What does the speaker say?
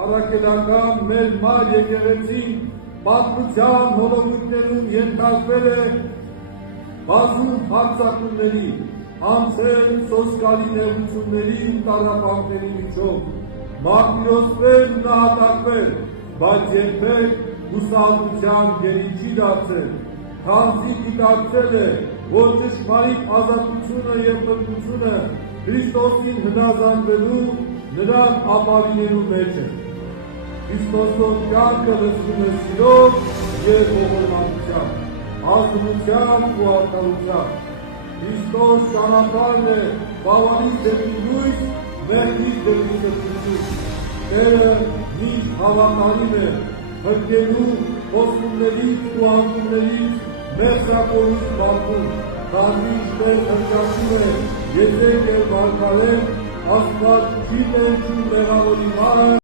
առաքելական մեր մայր եկեղեցին պատմության հոլովույթներում ենթարկվել է բազում հարձակումների, անցել սոսկալի նեղությունների ու տառապանքների միջով, մարտիրոսվել ու նահատակվել, բայց երբեք հուսահատության գերի չի դարձել, քանզի դիտարկել է, որ ճշմարիտ ազատությունը և բռնությունը Քրիստոսին հնազանդվելու, նրան ապավինելու մեջ է։ Քրիստոսով կյանքը լցվում է սիրով և ողորմությամբ, ազնվությամբ ու արդարությամբ։ Քրիստոս ճանապարհն է բավարարից դեպի լույս, մեղքից դեպի սրբություն։ Տերը միշտ հավատարիմ է հրկելու խոստումներից ու անկումներից մեղսակորից բախում, քանի ինչպես հրճակում է Եզեկ և Մարգարետ, Աստված չի տենչում մեղավորի մահը,